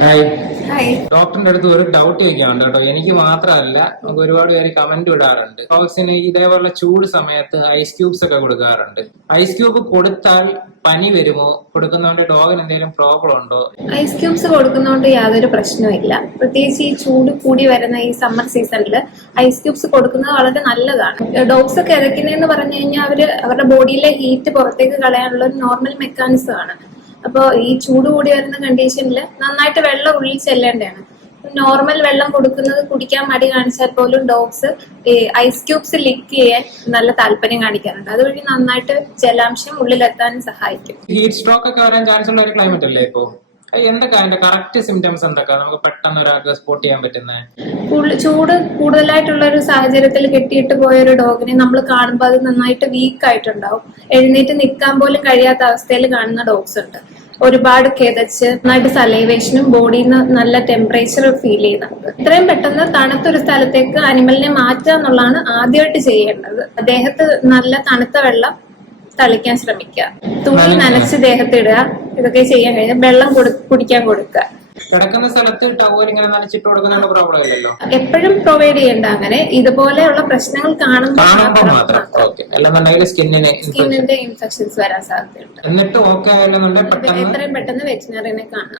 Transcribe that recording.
Hi. Hi. ഡോക്ടറിന്റെ അടുത്ത് ഒരു ഡൗട്ട് ചോദിക്കാറുണ്ട് കേട്ടോ. എനിക്ക് മാത്രമല്ല, നമുക്ക് ഒരുപാട് പേര് കമന്റ് വിടാറുണ്ട്. ഡോഗ്സിന് ഇതേപോലുള്ള ചൂട് സമയത്ത് ഐസ് ക്യൂബ്സ് ഒക്കെ കൊടുക്കാറുണ്ട്. ഐസ് ക്യൂബ് കൊടുത്താൽ പനി വരുമോ? കൊടുക്കുന്നതുകൊണ്ട് ഡോഗിന് എന്തെങ്കിലും പ്രോബ്ലം ഉണ്ടോ? ഐസ് ക്യൂബ്സ് കൊടുക്കുന്നതുകൊണ്ട് യാതൊരു പ്രശ്നവുമില്ല. പ്രത്യേകിച്ച് ഈ ചൂട് കൂടി വരുന്ന ഈ സമ്മർ സീസണിൽ ഐസ് ക്യൂബ്സ് കൊടുക്കുന്നത് വളരെ നല്ലതാണ്. ഡോഗ്സ് ഒക്കെ ഇറക്കുന്നതെന്ന് പറഞ്ഞു കഴിഞ്ഞാൽ അവരുടെ ബോഡിയിലെ ഹീറ്റ് പുറത്തേക്ക് കളയാനുള്ള ഒരു നോർമൽ മെക്കാനിസം ആണ്. അപ്പോൾ ഈ ചൂട് കൂടി വരുന്ന കണ്ടീഷനിൽ നന്നായിട്ട് വെള്ളം ഉള്ളിൽ ചെല്ലേണ്ടതാണ്. നോർമൽ വെള്ളം കൊടുക്കുന്നത് കുടിക്കാൻ മടി കാണിച്ചാൽ പോലും ഡോഗ്സ് ഐസ് ക്യൂബ്സ് ലിക്ക് ചെയ്യാൻ നല്ല താല്പര്യം കാണിക്കാറുണ്ട്. അതുവഴി നന്നായിട്ട് ജലാംശം ഉള്ളിലെത്താൻ സഹായിക്കും. ഹീറ്റ് സ്ട്രോക്ക് ഒക്കെ വരാൻ ചാൻസ് ഉള്ള ഒരു ക്ലൈമറ്റ് അല്ലേ ഇപ്പോ? എന്തൊക്കെ അതിന്റെ കറക്റ്റ് സിംറ്റംസ് എന്തൊക്കെ നമുക്ക് പെട്ടെന്ന് ഒരാൾക്ക് സ്പോട്ട് ചെയ്യാൻ പറ്റുന്നത്? ചൂട് കൂടുതലായിട്ടുള്ള ഒരു സാഹചര്യത്തിൽ കെട്ടിയിട്ട് പോയ ഒരു ഡോഗിനെ നമ്മൾ കാണുമ്പോൾ അത് നന്നായിട്ട് വീക്ക് ആയിട്ടുണ്ടാവും. എഴുന്നേറ്റ് നിൽക്കാൻ പോലും കഴിയാത്ത അവസ്ഥയിൽ കാണുന്ന ഡോഗ്സ് ഉണ്ട്. ഒരുപാട് കിതച്ച് നന്നായിട്ട് സലൈവേഷനും ബോഡിയിൽ നിന്ന് നല്ല ടെമ്പറേച്ചർ ഫീൽ ചെയ്യുന്നുണ്ട്. ഇത്രയും പെട്ടെന്ന് തണുത്തൊരു സ്ഥലത്തേക്ക് അനിമലിനെ മാറ്റുക എന്നുള്ളതാണ് ആദ്യമായിട്ട് ചെയ്യേണ്ടത്. ദേഹത്ത് നല്ല തണുത്ത വെള്ളം തളിക്കാൻ ശ്രമിക്കുക. തുണി നനച്ച് ദേഹത്ത് ഇടുക. ഇതൊക്കെ ചെയ്യാൻ കഴിഞ്ഞാൽ വെള്ളം കുടിക്കാൻ കൊടുക്കുക. കിടക്കുന്ന സ്ഥലത്ത് ടവൽ ഇങ്ങനെ നനച്ചിട്ട് കൊടുക്കുന്ന പ്രോബ്ലം ഇല്ലല്ലോ. എപ്പോഴും പ്രൊവൈഡ് ചെയ്യേണ്ട. അങ്ങനെ ഇതുപോലെയുള്ള പ്രശ്നങ്ങൾ കാണുമ്പോൾ മാത്രം സ്കിന്നിന്റെ ഇൻഫെക്ഷൻസ് വരാൻ സാധ്യതയുണ്ട്. എന്നിട്ട് ഓക്കെ ആയാലും എത്രയും പെട്ടെന്ന് വെറ്റിനറിനെ കാണുക.